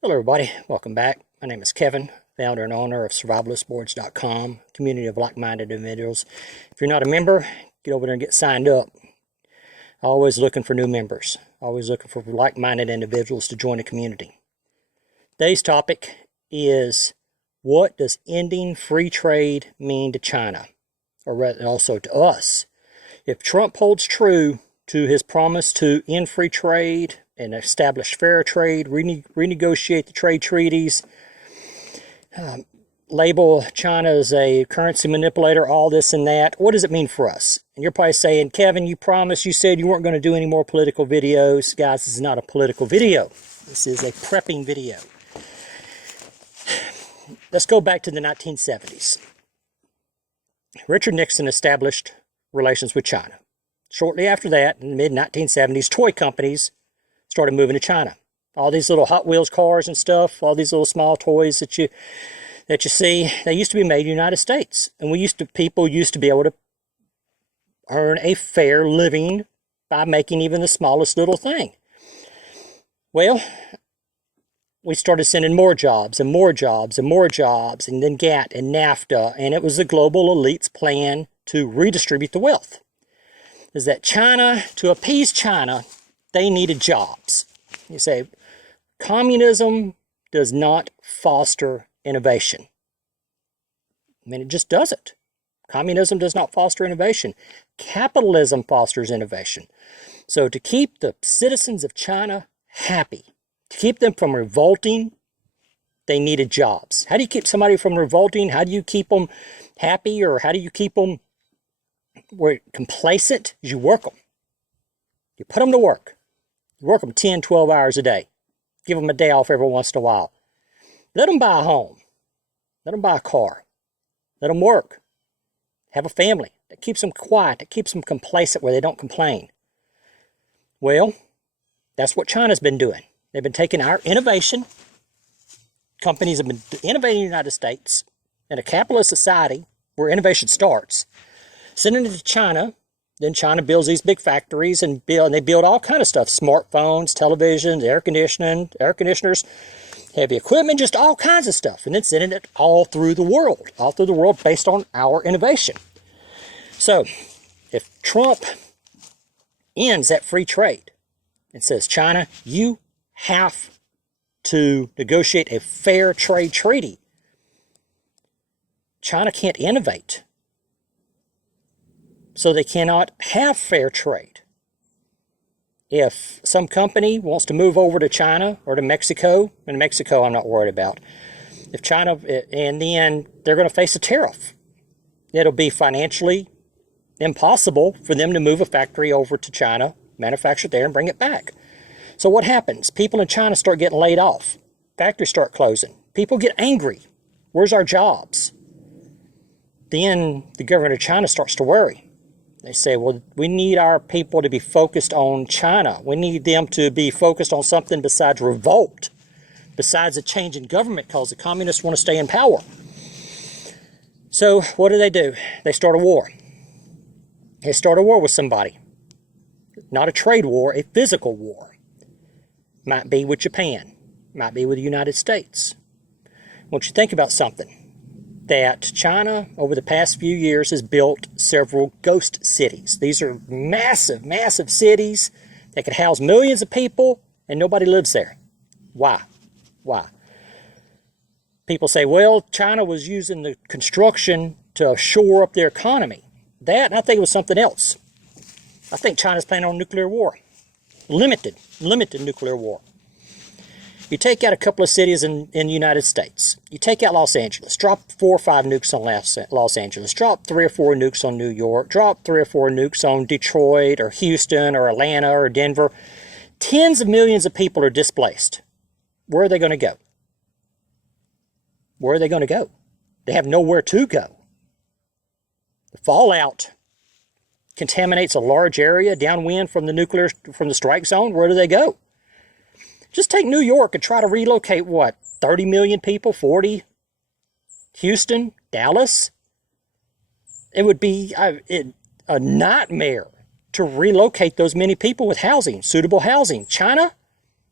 Hello everybody, welcome back. My name is Kevin, founder and owner of survivalistboards.com, community of like-minded individuals. If you're not a member, get over there and get signed up. Always looking for new members, always looking for like-minded individuals to join the community. Today's topic is, what does ending free trade mean to China, or rather also to us? If Trump holds true to his promise to end free trade and establish fair trade, renegotiate the trade treaties, label China as a currency manipulator, all this and that, what does it mean for us? And you're probably saying, Kevin, you promised, you said you weren't going to do any more political videos. Guys, this is not a political video. This is a prepping video. Let's go back to the 1970s. Richard Nixon established relations with China. Shortly after that, in the mid-1970s, toy companies started moving to China. All these little Hot Wheels cars and stuff, all these little small toys that you see, they used to be made in the United States. And people used to be able to earn a fair living by making even the smallest little thing. Well, we started sending more jobs and more jobs and more jobs, and then GATT and NAFTA, and it was the global elite's plan to redistribute the wealth. Is that China, to appease China, they needed jobs. You say, communism does not foster innovation. I mean, it just doesn't. Communism does not foster innovation. Capitalism fosters innovation. So to keep the citizens of China happy, to keep them from revolting, they needed jobs. How do you keep somebody from revolting? How do you keep them happy, or how do you keep them complacent? You work them. You put them to work. You work them 10, 12 hours a day. Give them a day off every once in a while. Let them buy a home. Let them buy a car. Let them work. Have a family. That keeps them quiet. That keeps them complacent where they don't complain. Well, that's what China's been doing. They've been taking our innovation. Companies have been innovating in the United States in a capitalist society where innovation starts, sending it to China. Then China builds these big factories and they build all kind of stuff: smartphones, televisions, air conditioners, heavy equipment, just all kinds of stuff. And then sending it all through the world based on our innovation. So if Trump ends that free trade and says, China, you have to negotiate a fair trade treaty, China can't innovate. So they cannot have fair trade. If some company wants to move over to China or to Mexico, and Mexico I'm not worried about. If China, in the end, they're going to face a tariff. It'll be financially impossible for them to move a factory over to China, manufacture it there, and bring it back. So what happens? People in China start getting laid off. Factories start closing. People get angry. Where's our jobs? Then the government of China starts to worry. They say, well, we need our people to be focused on China. We need them to be focused on something besides revolt, besides a change in government, because the communists want to stay in power. So what do? They start a war. They start a war with somebody. Not a trade war, a physical war. Might be with Japan. Might be with the United States. I want you to think about something. That China, over the past few years, has built several ghost cities. These are massive, massive cities that could house millions of people, and nobody lives there. Why? Why? People say, well, China was using the construction to shore up their economy. That, and I think it was something else. I think China's planning on nuclear war. Limited nuclear war. You take out a couple of cities in the United States. You take out Los Angeles. Drop 4 or 5 nukes on Los Angeles. Drop 3 or 4 nukes on New York. Drop 3 or 4 nukes on Detroit or Houston or Atlanta or Denver. Tens of millions of people are displaced. Where are they going to go? Where are they going to go? They have nowhere to go. The fallout contaminates a large area downwind from the strike zone. Where do they go? Just take New York and try to relocate, 30 million people, 40? Houston, Dallas? It would be a nightmare to relocate those many people with housing, suitable housing. China,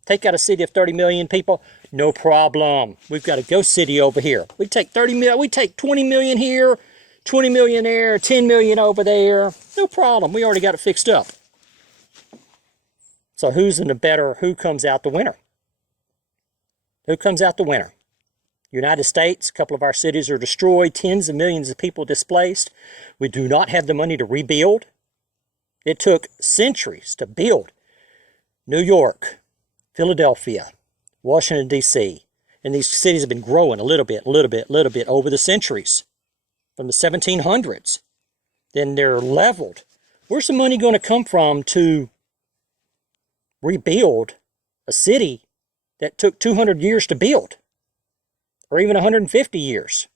take out a city of 30 million people, No problem. We've got a ghost city over here. We take 30 million, we take 20 million here, 20 million there, 10 million over there. No problem. We already got it fixed up. So who comes out the winner? Who comes out the winner? United States, a couple of our cities are destroyed, tens of millions of people displaced. We do not have the money to rebuild. It took centuries to build New York, Philadelphia, Washington, D.C. And these cities have been growing a little bit over the centuries. From the 1700s. Then they're leveled. Where's the money going to come from to rebuild a city that took 200 years to build? Or even 150 years?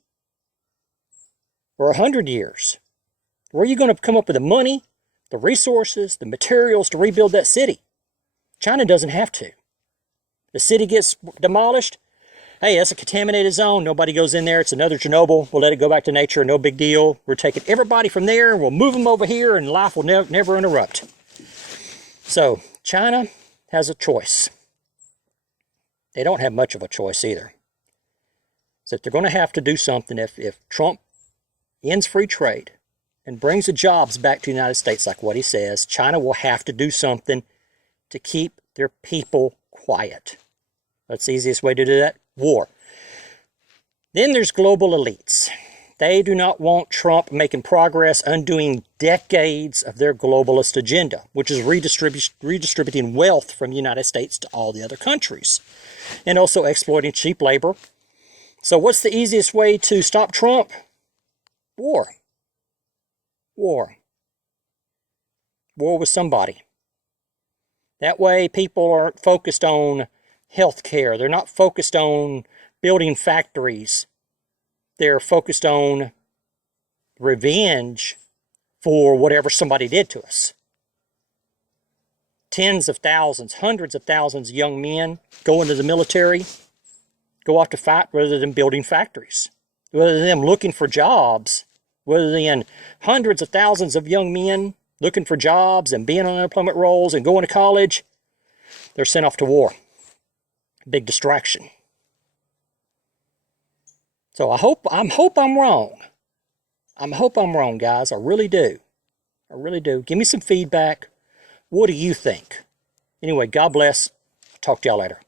Or 100 years? Where are you going to come up with the money, the resources, the materials to rebuild that city? China doesn't have to. The city gets demolished. Hey, that's a contaminated zone. Nobody goes in there. It's another Chernobyl. We'll let it go back to nature. No big deal. We're taking everybody from there. We'll move them over here, and life will never interrupt. So China has a choice. They don't have much of a choice either. So they're going to have to do something. If Trump ends free trade and brings the jobs back to the United States like what he says, China will have to do something to keep their people quiet. That's the easiest way to do that. War. Then there's global elites. They do not want Trump making progress, undoing decades of their globalist agenda, which is redistributing wealth from the United States to all the other countries, and also exploiting cheap labor. So what's the easiest way to stop Trump? War. War. War with somebody. That way people aren't focused on health care. They're not focused on building factories. They're focused on revenge for whatever somebody did to us. Tens of thousands, hundreds of thousands of young men go into the military, go off to fight rather than building factories. Rather than them looking for jobs, rather than hundreds of thousands of young men looking for jobs and being on unemployment rolls and going to college, they're sent off to war. Big distraction. So I hope I'm wrong. I hope I'm wrong, guys. I really do. I really do. Give me some feedback. What do you think? Anyway, God bless. Talk to y'all later.